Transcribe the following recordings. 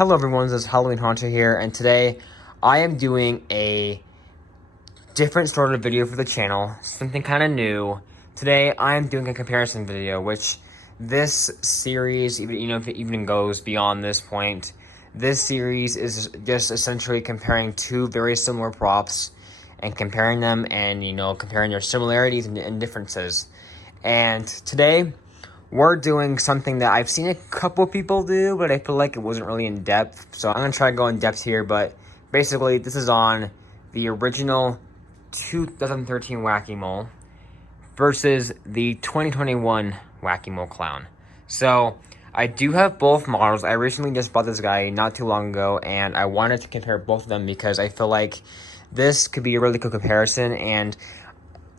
Hello everyone, this is Halloween Haunter here, and today I am doing a different sort of video for the channel, something kind of new. Today I am doing a comparison video, which this series, even if it even goes beyond this point, this series is just essentially comparing two very similar props and comparing them and, comparing their similarities and differences. And today, we're doing something that I've seen a couple people do, but I feel like it wasn't really in depth. So I'm going to try to go in depth here, but basically this is on the original 2013 Wacky Mole versus the 2021 Wacky Mole Clown. So I do have both models. I recently just bought this guy not too long ago, and I wanted to compare both of them because I feel like this could be a really good comparison. And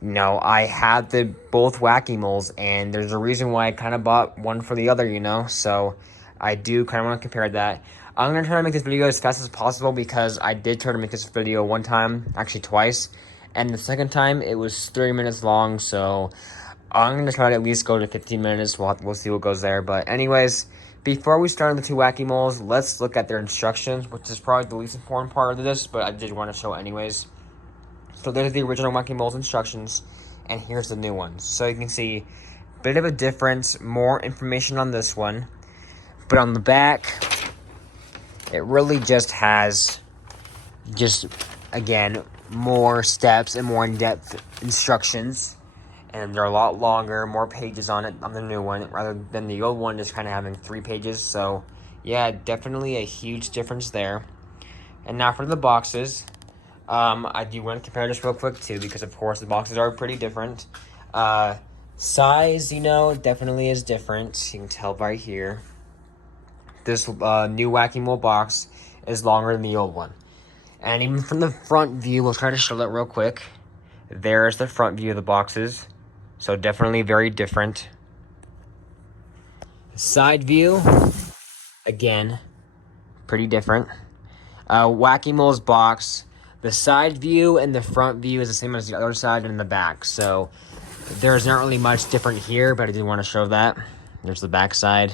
I had both Wacky Moles, and there's a reason why I kind of bought one for the other, so I do kind of want to compare that. I'm going to try to make this video as fast as possible because I did try to make this video one time, actually twice, and the second time it was 30 minutes long, so I'm going to try to at least go to 15 minutes. We'll see what goes there, but anyways, before we start on the two Wacky Moles, let's look at their instructions, which is probably the least important part of this, but I did want to show it anyways. So there's the original Wacky Mole's instructions, and here's the new ones. So you can see a bit of a difference, more information on this one, but on the back, it really just has, again, more steps and more in-depth instructions, and they're a lot longer, more pages on it on the new one, rather than the old one just kind of having 3 pages. So yeah, definitely a huge difference there. And now for the boxes. I do want to compare this real quick too, because of course the boxes are pretty different. Size, definitely is different. You can tell right here. This new Wacky Mole box is longer than the old one. And even from the front view, we'll try to show that real quick. There's the front view of the boxes. So definitely very different. Side view, again, pretty different. Wacky Mole's box. The side view and the front view is the same as the other side and the back. So there's not really much different here, but I did want to show that. There's the back side.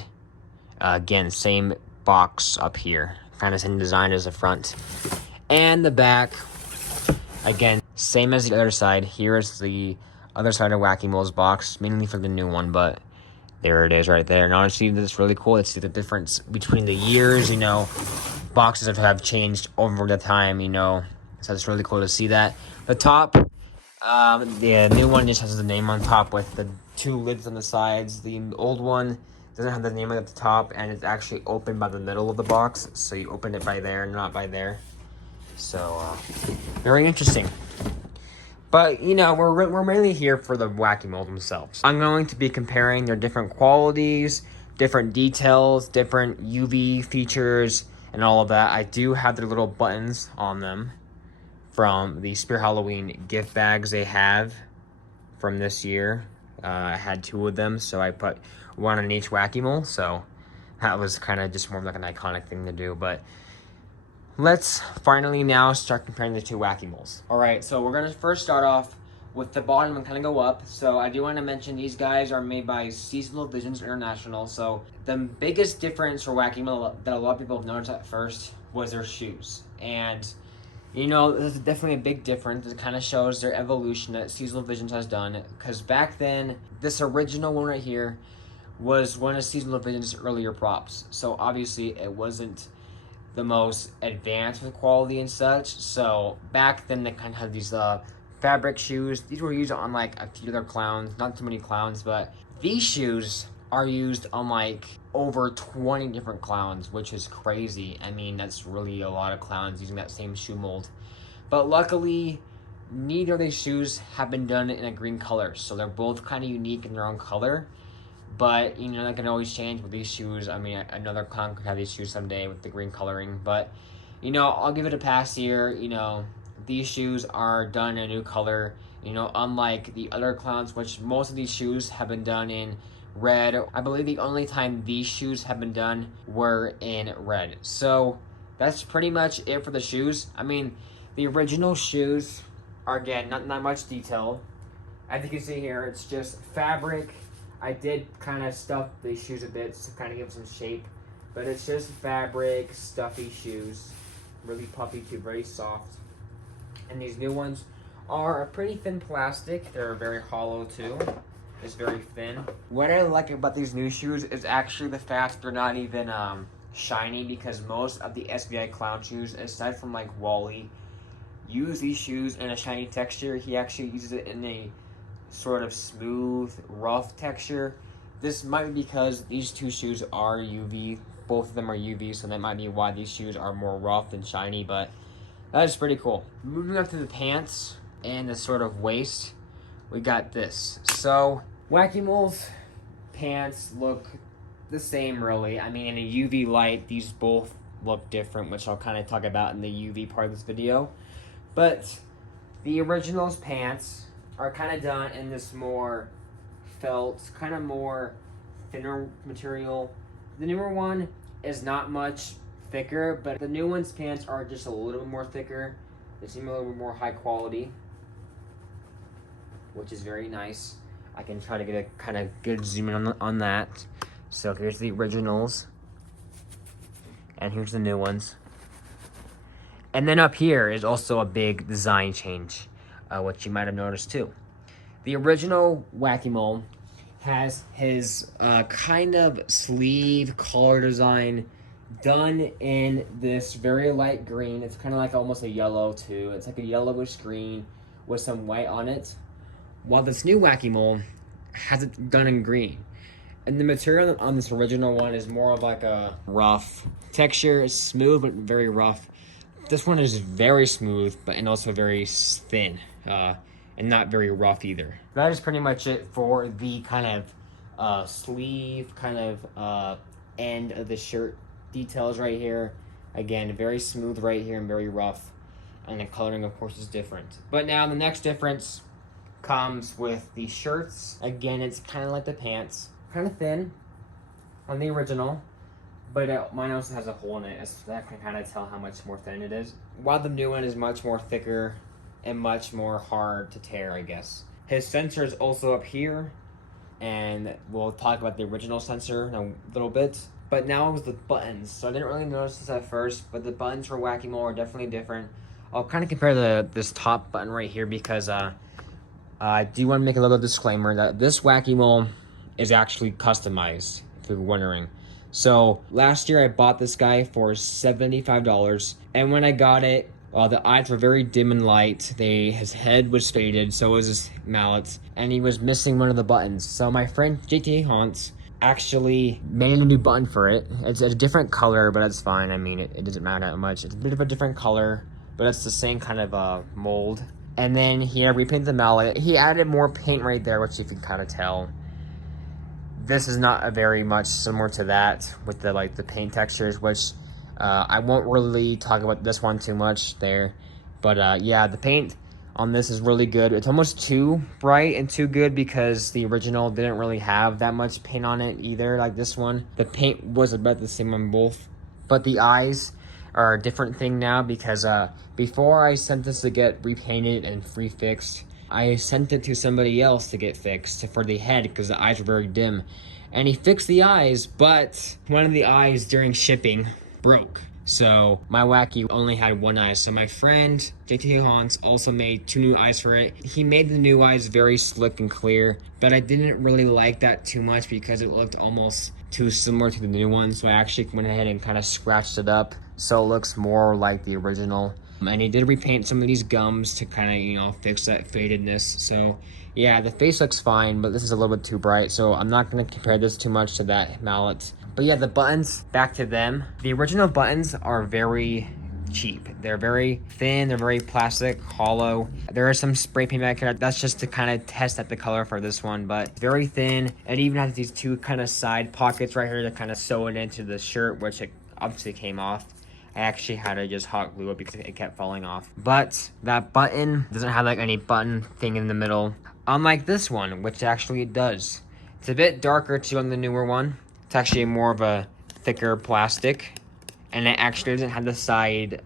Again, same box up here. Kind of same design as the front. And the back, again, same as the other side. Here is the other side of Wacky Mole's box, mainly for the new one, but there it is right there. And honestly, it's really cool to see the difference between the years, boxes have changed over the time, So it's really cool to see that. The top, the new one just has the name on top with the 2 lids on the sides. The old one doesn't have the name at the top, and it's actually open by the middle of the box. So you open it by there, not by there. So, very interesting. But, we're mainly here for the Wacky Mole themselves. I'm going to be comparing their different qualities, different details, different UV features, and all of that. I do have their little buttons on them from the Spirit Halloween gift bags they have from this year. I had 2 of them, so I put one on each Wacky Mole. So that was kind of just more of like an iconic thing to do. But let's finally now start comparing the 2 Wacky Moles. All right, so we're gonna first start off with the bottom and kind of go up. So I do want to mention these guys are made by Seasonal Visions International. So the biggest difference for Wacky Mole that a lot of people have noticed at first was their shoes. And this is definitely a big difference. It kind of shows their evolution that Seasonal Visions has done. Because back then, this original one right here was one of Seasonal Visions' earlier props. So obviously, it wasn't the most advanced with quality and such. So back then, they kind of had these fabric shoes. These were used on like a few other clowns. Not too many clowns, but these shoes are used on like over 20 different clowns, which is crazy. I mean, that's really a lot of clowns using that same shoe mold. But luckily, neither of these shoes have been done in a green color. So they're both kind of unique in their own color. But, that can always change with these shoes. I mean, another clown could have these shoes someday with the green coloring. But, I'll give it a pass here. These shoes are done in a new color. Unlike the other clowns, which most of these shoes have been done in red. I believe the only time these shoes have been done were in red. So that's pretty much it for the shoes. I mean, the original shoes are, again, not much detail. As you can see here, it's just fabric. I did kind of stuff these shoes a bit to kind of give them some shape. But it's just fabric, stuffy shoes. Really puffy too, very soft. And these new ones are a pretty thin plastic. They're very hollow too. It's very thin. What I like about these new shoes is actually the fact they're not even shiny, because most of the SBI clown shoes, aside from like Wally, use these shoes in a shiny texture. He actually uses it in a sort of smooth, rough texture. This might be because these two shoes are UV. Both of them are UV, so that might be why these shoes are more rough than shiny, but that is pretty cool. Moving up to the pants and the sort of waist, we got this. So, Wacky Mole's pants look the same, really. I mean, in a UV light, these both look different, which I'll kind of talk about in the UV part of this video. But the original's pants are kind of done in this more felt, kind of more thinner material. The newer one is not much thicker, but the new one's pants are just a little bit more thicker. They seem a little bit more high quality, which is very nice. I can try to get a kind of good zoom in on that. So here's the originals, and here's the new ones. And then up here is also a big design change, which you might have noticed too. The original Wacky Mole has his kind of sleeve collar design done in this very light green. It's kind of like almost a yellow too. It's like a yellowish green with some white on it. While this new Wacky Mole has it done in green. And the material on this original one is more of like a rough texture. It's smooth but very rough. This one is very smooth, but and also very thin, and not very rough either. That is pretty much it for the kind of sleeve, kind of end of the shirt details right here. Again, very smooth right here and very rough. And the coloring, of course, is different. But now the next difference comes with the shirts. Again, it's kind of like the pants. Kind of thin on the original, but mine also has a hole in it, so that can kind of tell how much more thin it is. While the new one is much more thicker and much more hard to tear, I guess. His sensor is also up here, and we'll talk about the original sensor in a little bit. But now it was the buttons. So I didn't really notice this at first, but the buttons for Wacky Mole are definitely different. I'll kind of compare this top button right here because I do want to make a little disclaimer that this Wacky Mole is actually customized, if you're wondering. So last year I bought this guy for $75, and when I got it, the eyes were very dim and light. His head was faded, so was his mallets, and he was missing one of the buttons. So my friend JT Hans actually made a new button for it. It's a different color, but it's fine. I mean, it doesn't matter that much. It's a bit of a different color, but it's the same kind of mold. And then he repainted the mallet. He added more paint right there, which you can kind of tell. This is not very much similar to that with the paint textures, which I won't really talk about this one too much there. But yeah, the paint on this is really good. It's almost too bright and too good because the original didn't really have that much paint on it either, like this one. The paint was about the same on both. But the eyes are a different thing now because before I sent this to get repainted and refixed, I sent it to somebody else to get fixed for the head because the eyes were very dim. And he fixed the eyes, but one of the eyes during shipping broke. So my Wacky only had one eye. So my friend, JT Hans, also made 2 new eyes for it. He made the new eyes very slick and clear, but I didn't really like that too much because it looked almost too similar to the new one. So I actually went ahead and kind of scratched it up so it looks more like the original. And he did repaint some of these gums to kind of, fix that fadedness. So yeah, the face looks fine, but this is a little bit too bright. So I'm not going to compare this too much to that mallet. But yeah, the buttons, back to them. The original buttons are very cheap. They're very thin, they're very plastic, hollow. There is some spray paint back here. That's just to kind of test out the color for this one, but very thin. It even has these 2 kind of side pockets right here to kind of sew it into the shirt, which it obviously came off. I actually had to just hot glue it because it kept falling off. But that button doesn't have any button thing in the middle, unlike this one, which actually it does. It's a bit darker too on the newer one. It's actually more of a thicker plastic, and it actually doesn't have the side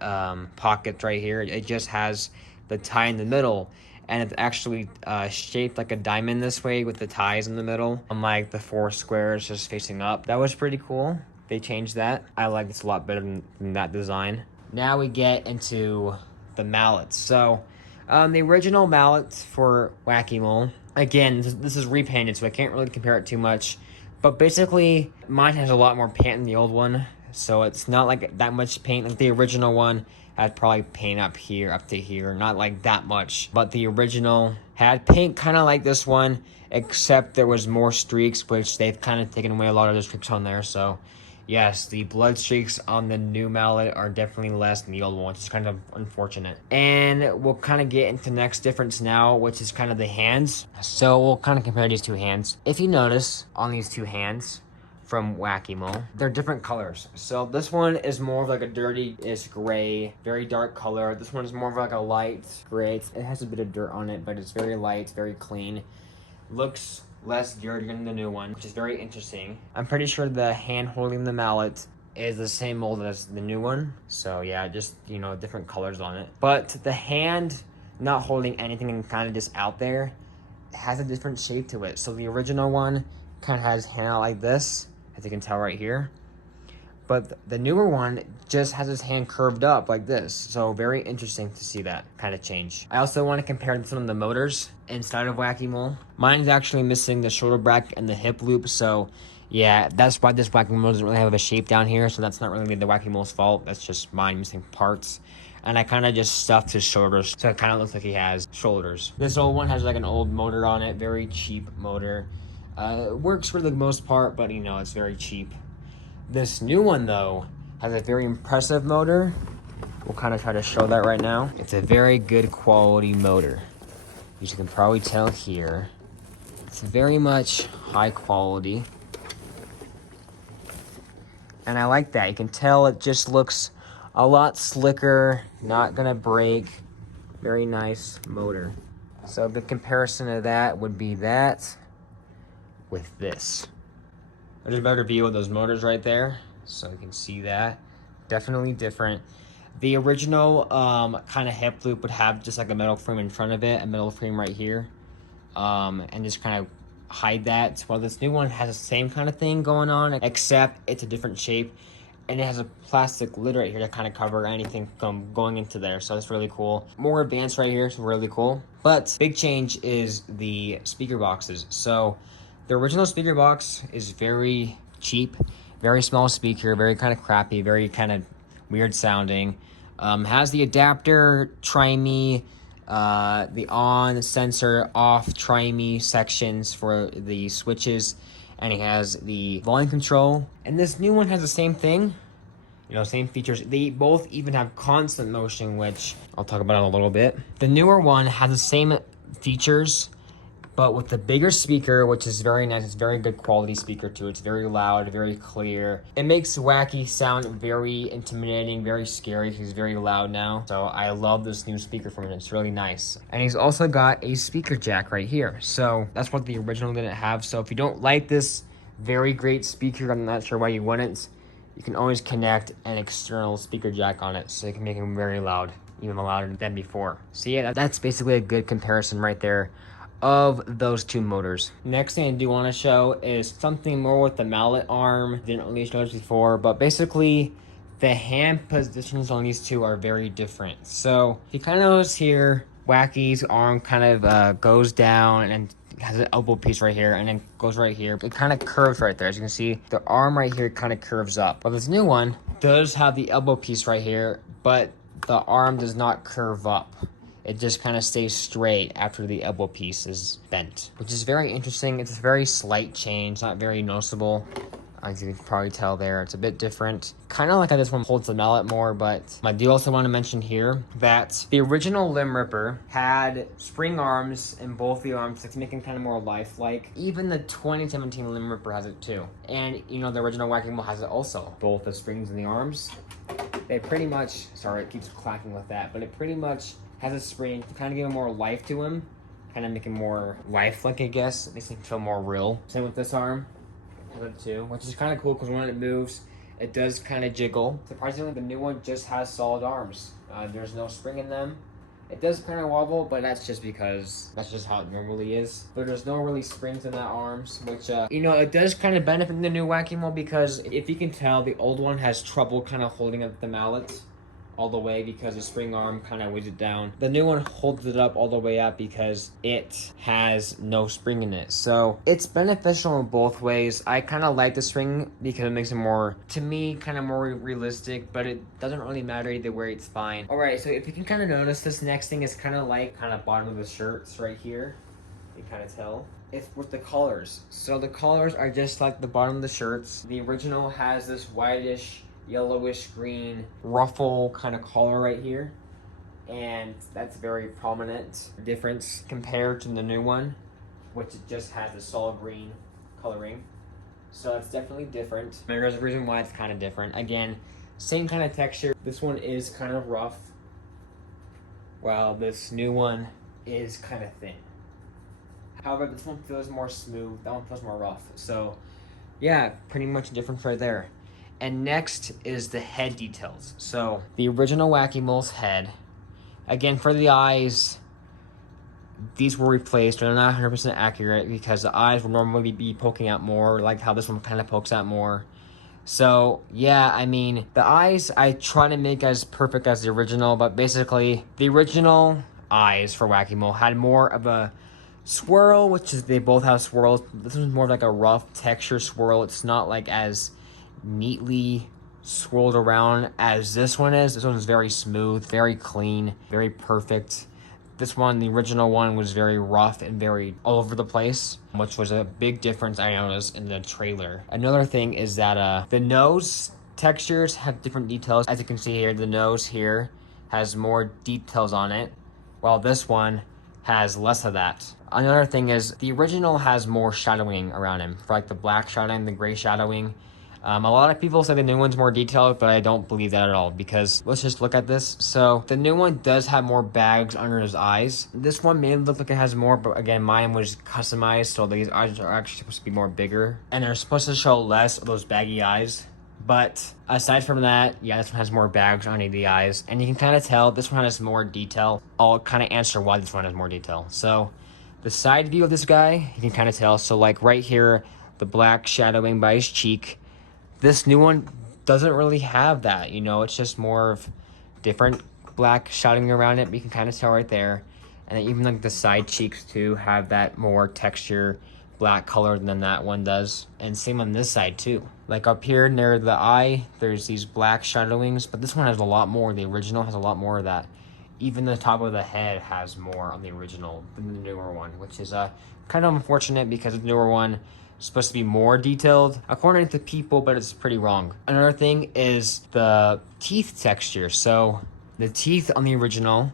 pockets right here. It just has the tie in the middle, and it's actually shaped like a diamond this way with the ties in the middle, unlike the 4 squares just facing up. That was pretty cool. they changed that. I like this a lot better than that design. Now we get into the mallets. So the original mallets for Wacky Mole, again, this is repainted, so I can't really compare it too much. But basically, mine has a lot more paint than the old one. So it's not like that much paint. Like the original one had probably paint up here, up to here. Not like that much. But the original had paint kind of like this one, except there was more streaks, which they've kind of taken away a lot of the streaks on there. So yes, the blood streaks on the new mallet are definitely less than the old one, which is kind of unfortunate. And we'll kind of get into the next difference now, which is kind of the hands. So we'll kind of compare these two hands. If you notice on these two hands from Wacky Mole, they're different colors. So this one is more of like a dirty-ish gray, very dark color. This one is more of like a light gray. It has a bit of dirt on it, but it's very light, very clean. Looks less dirty than the new one, which is very interesting. I'm pretty sure the hand holding the mallet is the same mold as the new one. So yeah, just, you know, different colors on it. But the hand not holding anything and kind of just out there has a different shape to it. So the original one kind of has hand out like this, as you can tell right here. But the newer one just has his hand curved up like this. So very interesting to see that kind of change. I also want to compare some of the motors inside of Wacky Mole. Mine's actually missing the shoulder bracket and the hip loop. So yeah, that's why this Wacky Mole doesn't really have a shape down here. So that's not really the Wacky Mole's fault. That's just mine missing parts. And I kind of just stuffed his shoulders, so it kind of looks like he has shoulders. This old one has like an old motor on it, very cheap motor. It works for the most part, but you know, it's very cheap. This new one, though, has a very impressive motor. We'll kind of try to show that right now. It's a very good quality motor. As you can probably tell here, it's very much high quality. And I like that. You can tell it just looks a lot slicker, not gonna break. Very nice motor. So a good comparison of that would be that with this. There's a better view of those motors right there, so you can see that. Definitely different. The original kind of hip loop would have just like a metal frame in front of it, a metal frame right here, and just kind of hide that. Well, this new one has the same kind of thing going on, except it's a different shape, and it has a plastic lid right here to kind of cover anything going into there, so it's really cool. More advanced right here, so really cool. But big change is the speaker boxes. So the original speaker box is very cheap, very small speaker, very kind of crappy, very kind of weird sounding. Has the adapter, try-me, the on, sensor, off, try-me sections for the switches, and it has the volume control. And this new one has the same thing, you know, same features. They both even have constant motion, which I'll talk about in a little bit. The newer one has the same features, but with the bigger speaker, which is very nice. It's very good quality speaker too. It's very loud, very clear. It makes Wacky sound very intimidating, very scary. He's very loud now. So I love this new speaker from him. It's really nice. And he's also got a speaker jack right here. So that's what the original didn't have. So if you don't like this very great speaker, I'm not sure why you wouldn't, you can always connect an external speaker jack on it, so you can make him very loud, even louder than before. So yeah, that's basically a good comparison right there of those two motors. Next thing I do want to show is something more with the mallet arm. Didn't really show this before, but basically the hand positions on these two are very different. So you kind of notice here, Wacky's arm kind of goes down and has an elbow piece right here, and then goes right here. It kind of curves right there. As you can see, the arm right here kind of curves up. But this new one does have the elbow piece right here, but the arm does not curve up. It just kind of stays straight after the elbow piece is bent, which is very interesting. It's a very slight change, not very noticeable. As you can probably tell there, it's a bit different. Kind of like how this one holds the mallet more, but I do also want to mention here that the original Limb Ripper had spring arms in both the arms to make it kind of more lifelike. Even the 2017 Limb Ripper has it too. And, you know, the original Wacky Mole has it also. Both the springs in the arms, they pretty much, sorry, it keeps clacking with that, but it pretty much has a spring to kind of give him more life to him, kind of make him more lifelike, I guess. It makes him feel more real. Same with this arm, too, which is kind of cool because when it moves, it does kind of jiggle. Surprisingly, the new one just has solid arms. There's no spring in them. It does kind of wobble, but that's just because that's just how it normally is. But there's no really springs in that arms, which, you know, it does kind of benefit the new Wacky Mole because if you can tell, the old one has trouble kind of holding up the mallets all the way because the spring arm kind of weighs it down. The new one holds it up all the way up because it has no spring in it. So it's beneficial in both ways. I kind of like the spring because it makes it more, to me, kind of more realistic, but it doesn't really matter either way, it's fine. All right, so if you can kind of notice, this next thing is kind of like bottom of the shirts right here. You kind of tell. It's with the collars. So the collars are just like the bottom of the shirts. The original has this whitish, yellowish green ruffle kind of collar right here, and that's very prominent difference compared to the new one, which it just has a solid green coloring. So it's definitely different. There's a reason why it's kind of different. Again, same kind of texture. This one is kind of rough, while this new one is kind of thin. However, this one feels more smooth, that one feels more rough. So yeah, pretty much a difference right there. And next is the head details. So the original Wacky Mole's head, again for the eyes, these were replaced. They're not 100% accurate because the eyes will normally be poking out more, like how this one kind of pokes out more. So yeah, I mean, the eyes I try to make as perfect as the original, but basically the original eyes for Wacky Mole had more of a swirl, which is, they both have swirls. This one's more of like a rough texture swirl. It's not like as neatly swirled around as this one is. This one is very smooth, very clean, very perfect. This one, the original one, was very rough and very all over the place, which was a big difference I noticed in the trailer. Another thing is that the nose textures have different details. As you can see here, the nose here has more details on it, while this one has less of that. Another thing is the original has more shadowing around him, for like the black shadowing, the gray shadowing. A lot of people say the new one's more detailed, but I don't believe that at all because let's just look at this. So the new one does have more bags under his eyes. This one may look like it has more, but again, mine was customized, so these eyes are actually supposed to be more bigger and they're supposed to show less of those baggy eyes. But aside from that, yeah, this one has more bags under the eyes, and you can kind of tell this one has more detail. I'll kind of answer why this one has more detail. So the side view of this guy, you can kind of tell. So like right here, the black shadowing by his cheek. This new one doesn't really have that, you know, it's just more of different black shadowing around it, but you can kind of tell right there. And then even like the side cheeks too have that more texture, black color than that one does. And same on this side too. Like up here near the eye, there's these black shadowings, but this one has a lot more. The original has a lot more of that. Even the top of the head has more on the original than the newer one, which is kind of unfortunate because the newer one supposed to be more detailed according to people, but it's pretty wrong. Another thing is the teeth texture. So the teeth on the original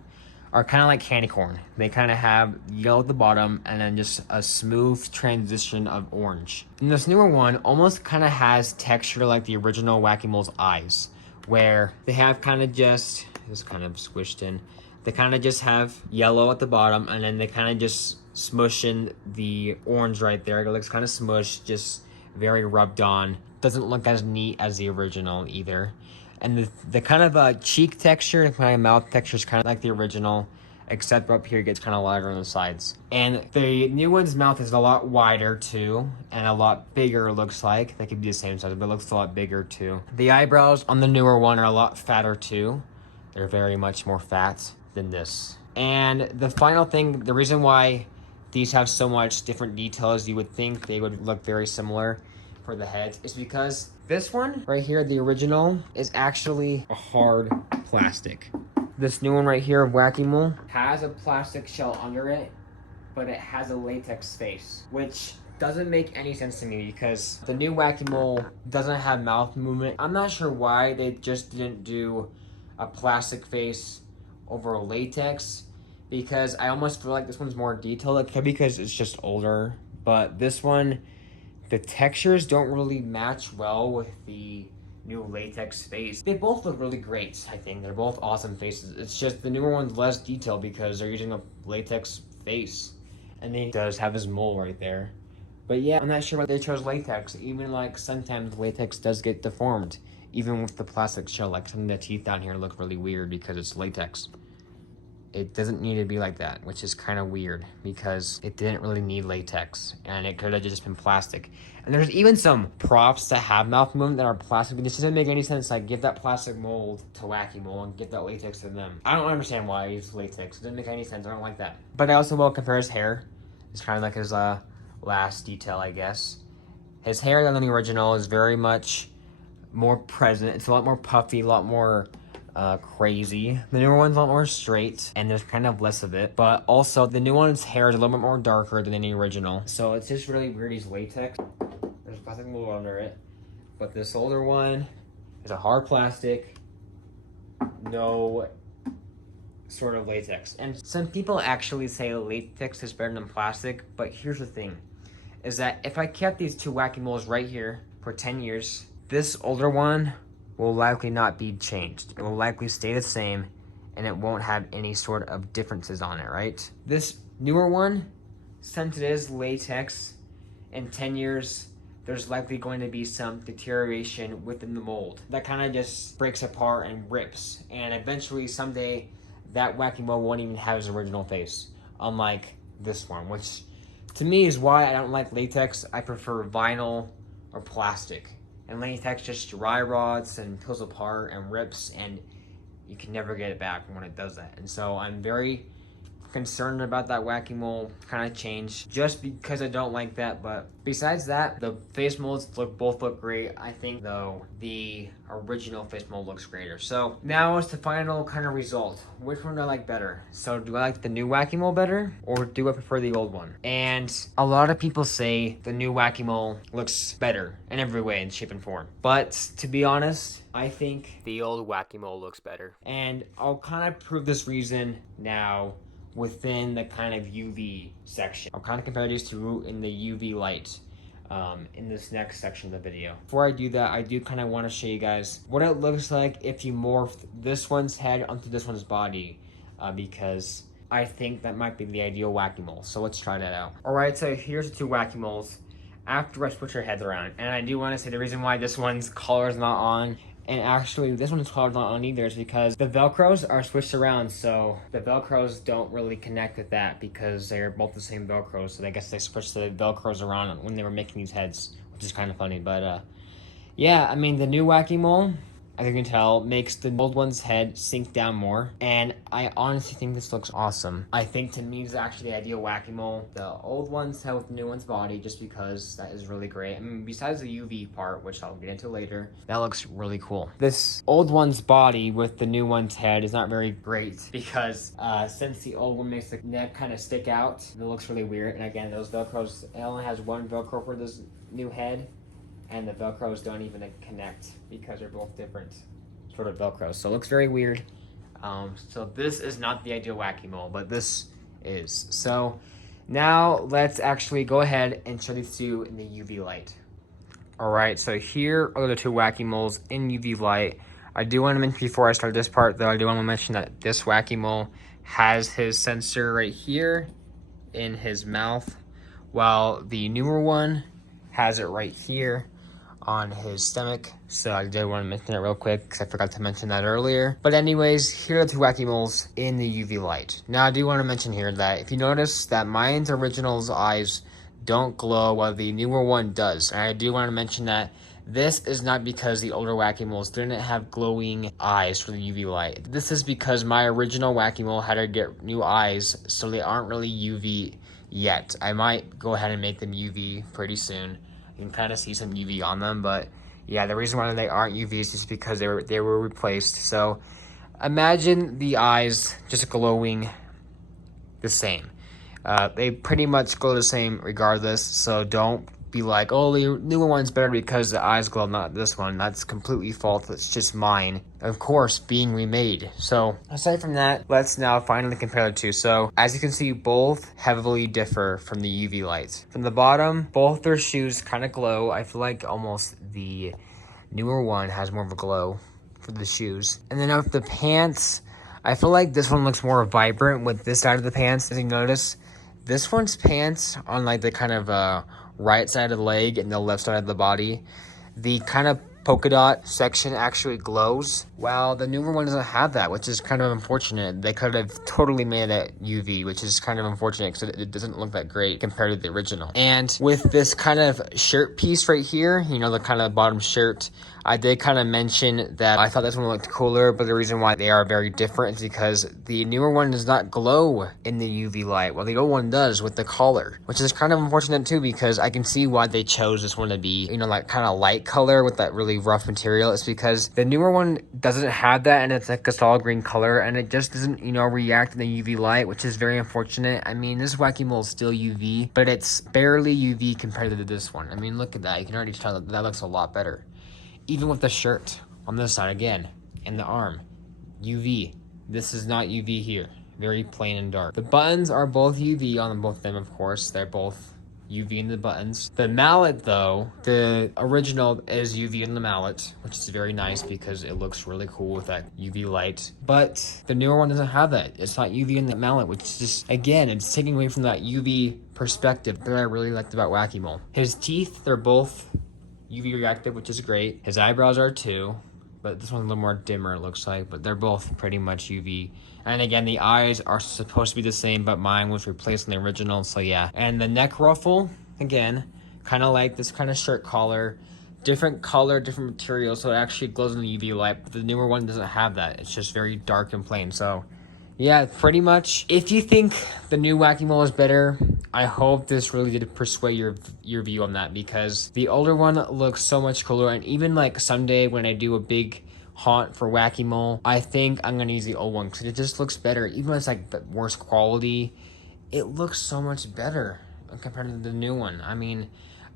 are kind of like candy corn. They kind of have yellow at the bottom and then just a smooth transition of orange. And this newer one almost kind of has texture like the original Wacky Mole's eyes, where they have kind of just kind of squished in. They kind of just have yellow at the bottom and then they kind of just smush in the orange right there. It looks kind of smushed, just very rubbed on. Doesn't look as neat as the original either. And the kind of cheek texture, the kind of mouth texture is kind of like the original, except up here it gets kind of lighter on the sides. And the new one's mouth is a lot wider too, and a lot bigger it looks like. They could be the same size, but it looks a lot bigger too. The eyebrows on the newer one are a lot fatter too. They're very much more fat than this. And the final thing, the reason why these have so much different details, you would think they would look very similar for the heads, is because this one right here, the original, is actually a hard plastic. This new one right here of Wacky Mole has a plastic shell under it, but it has a latex face, which doesn't make any sense to me because the new Wacky Mole doesn't have mouth movement. I'm not sure why they just didn't do a plastic face over a latex, because I almost feel like this one's more detailed. It could be because it's just older, but this one, the textures don't really match well with the new latex face. They both look really great, I think. They're both awesome faces. It's just the newer one's less detailed because they're using a latex face. And he does have his mole right there. But yeah, I'm not sure why they chose latex. Even like sometimes latex does get deformed, even with the plastic shell. Like some of the teeth down here look really weird because it's latex. it doesn't need to be like that, which is kind of weird because it didn't really need latex and it could have just been plastic. And there's even some props that have mouth movement that are plastic, but this doesn't make any sense. Like, give that plastic mold to Wacky Mole and give that latex to them. I don't understand why I use latex. It doesn't make any sense. I don't like that. But I also will compare his hair. It's kind of like his last detail, I guess. His hair than the original is very much more present. It's a lot more puffy, a lot more crazy. The newer one's a lot more straight, and there's kind of less of it. But also, the new one's hair is a little bit more darker than the original. So it's just really weird. He's latex. There's plastic mold under it. But this older one is a hard plastic, no sort of latex. And some people actually say latex is better than plastic, but here's the thing, is that if I kept these two Wacky Moles right here for 10 years, this older one will likely not be changed. It will likely stay the same, and it won't have any sort of differences on it, right? This newer one, since it is latex, in 10 years, there's likely going to be some deterioration within the mold that kind of just breaks apart and rips. And eventually, someday, that Wacky Mole won't even have his original face, unlike this one, which to me is why I don't like latex. I prefer vinyl or plastic. And latex just dry rots and pulls apart and rips, and you can never get it back when it does that. And so I'm very concerned about that Wacky Mole kind of change just because I don't like that. But besides that, the face molds both look great. I think though the original face mold looks greater. So now is the final kind of result. Which one do I like better? So do I like the new Wacky Mole better, or do I prefer the old one? And a lot of people say the new Wacky Mole looks better in every way, in shape and form. But to be honest, I think the old Wacky Mole looks better. And I'll kind of prove this reason now within the kind of UV section. I'll kind of compare these two in the UV light in this next section of the video. Before I do that, I do kind of want to show you guys what it looks like if you morph this one's head onto this one's body, because I think that might be the ideal Wacky Mole. So let's try that out. Alright, so here's the two Wacky Moles after I switch their heads around. And I do want to say the reason why this one's collar is not on, and actually this one's collar's not on either, is because the Velcros are switched around, so the Velcros don't really connect with that because they're both the same Velcros. So I guess they switched the Velcros around when they were making these heads, which is kind of funny. But yeah, I mean, the new Wacky Mole, as you can tell, makes the old one's head sink down more. And I honestly think this looks awesome. I think to me, it's actually the ideal Wacky Mole. The old one's head with the new one's body, just because that is really great. I mean, besides the UV part, which I'll get into later, that looks really cool. This old one's body with the new one's head is not very great because since the old one makes the neck kind of stick out, it looks really weird. And again, those Velcros, it only has one Velcro for this new head, and the Velcros don't even connect because they're both different sort of Velcros. So it looks very weird. So this is not the ideal Wacky Mole, but this is. So now let's actually go ahead and show these two in the UV light. All right, so here are the two Wacky Moles in UV light. I do want to mention before I start this part though, I do want to mention that this Wacky Mole has his sensor right here in his mouth, while the newer one has it right here on his stomach. So I did want to mention it real quick because I forgot to mention that earlier. But anyways, here are the two Wacky Moles in the UV light. Now I do want to mention here that if you notice that mine's original's eyes don't glow while the newer one does. And I do want to mention that this is not because the older Wacky Moles didn't have glowing eyes for the UV light. This is because my original Wacky Mole had to get new eyes, so they aren't really UV yet. I might go ahead and make them UV pretty soon. You can kind of see some UV on them, but yeah, the reason why they aren't UV is just because they were replaced. So imagine the eyes just glowing the same. They pretty much glow the same regardless, so don't be like, oh, the newer one's better because the eyes glow, not this one. That's completely false. It's just mine, of course, being remade. So aside from that, let's now finally compare the two. So as you can see, both heavily differ from the UV lights. From the bottom, both their shoes kind of glow. I feel like almost the newer one has more of a glow for the shoes. And then of the pants, I feel like this one looks more vibrant with this side of the pants. As you notice, this one's pants on like the kind of right side of the leg and the left side of the body, the kind of polka dot section actually glows. Well, the newer one doesn't have that, which is kind of unfortunate. They could have totally made that UV, which is kind of unfortunate because it doesn't look that great compared to the original. And with this kind of shirt piece right here, you know, the kind of bottom shirt, I did kind of mention that I thought this one looked cooler, but the reason why they are very different is because the newer one does not glow in the UV light, while the old one does with the collar, which is kind of unfortunate too, because I can see why they chose this one to be, you know, like kind of light color with that really rough material. It's because the newer one doesn't have that, and it's like a solid green color, and it just doesn't, you know, react in the UV light, which is very unfortunate. I mean, this Wacky Mole is still UV, but it's barely UV compared to this one. I mean, look at that. You can already tell that looks a lot better. Even with the shirt on this side again, and the arm, UV. This is not UV here. Very plain and dark. The buttons are both UV on both of them, of course. They're both UV in the buttons. The mallet, though, the original is UV in the mallet, which is very nice because it looks really cool with that UV light. But the newer one doesn't have that. It's not UV in the mallet, which is just, again, it's taking away from that UV perspective that I really liked about Wacky Mole. His teeth, they're both UV reactive, which is great. His eyebrows are too, but this one's a little more dimmer, it looks like, but they're both pretty much UV. And again, the eyes are supposed to be the same, but mine was replaced in the original, so yeah. And the neck ruffle, again, kind of like this kind of shirt collar, different color, different material, so it actually glows in the UV light, but the newer one doesn't have that. It's just very dark and plain, so yeah, pretty much. If you think the new Wacky Mole is better, I hope this really did persuade your view on that, because the older one looks so much cooler. And even like someday when I do a big haunt for Wacky Mole, I think I'm gonna use the old one because it just looks better. Even when it's like the worst quality, it looks so much better compared to the new one. I mean,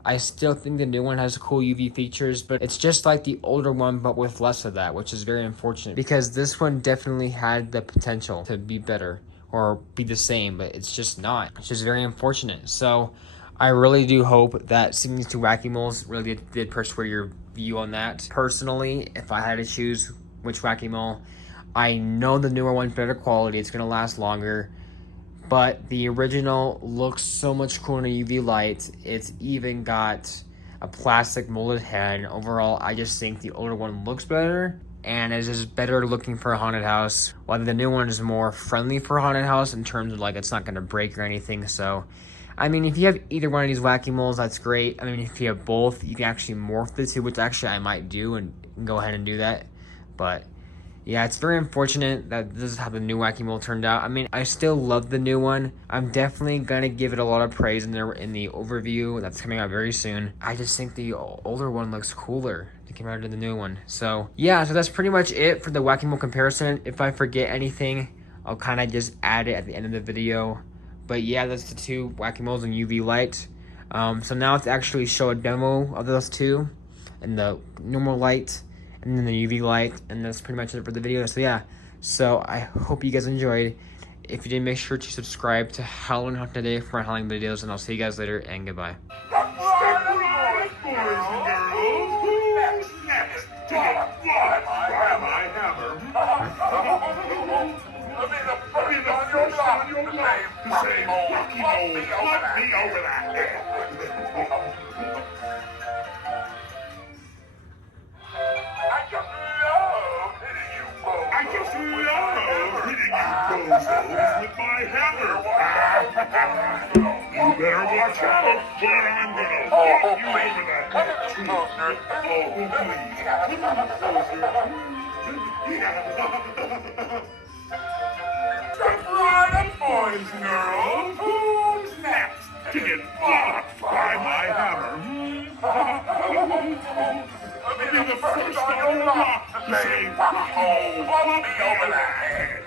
I still think the new one has cool UV features, but it's just like the older one, but with less of that, which is very unfortunate because this one definitely had the potential to be better or be the same, but it's just not. It's just very unfortunate. So I really do hope that seeing these two Wacky Moles really did persuade your view on that. Personally, if I had to choose which Wacky Mole, I know the newer one's better quality. It's gonna last longer. But the original looks so much cooler in a UV light. It's even got a plastic molded head. And overall, I just think the older one looks better and is just better looking for a haunted house, while the new one is more friendly for a haunted house in terms of like it's not going to break or anything. So, I mean, if you have either one of these Wacky Moles, that's great. I mean, if you have both, you can actually morph the two, which actually I might do and go ahead and do that. But yeah, it's very unfortunate that this is how the new Wacky Mole turned out. I mean, I still love the new one. I'm definitely gonna give it a lot of praise in the overview that's coming out very soon. I just think the older one looks cooler compared to the new one. So yeah, so that's pretty much it for the Wacky Mole comparison. If I forget anything, I'll kind of just add it at the end of the video. But yeah, that's the two Wacky Moles in UV light. So now let's actually show a demo of those two in the normal light and then the UV light, and that's pretty much it for the video. So yeah, so I hope you guys enjoyed. If you did, make sure to subscribe to Halloween Hunt Today for more Halloween videos, and I'll see you guys later, and goodbye. With my hammer. You better watch out, but I'm gonna knock you over the head too. Oh, please. Come right up, boys and girls. Who's next to get blocked by my hammer? I'll be the first on your block to say, oh, bump me over the head.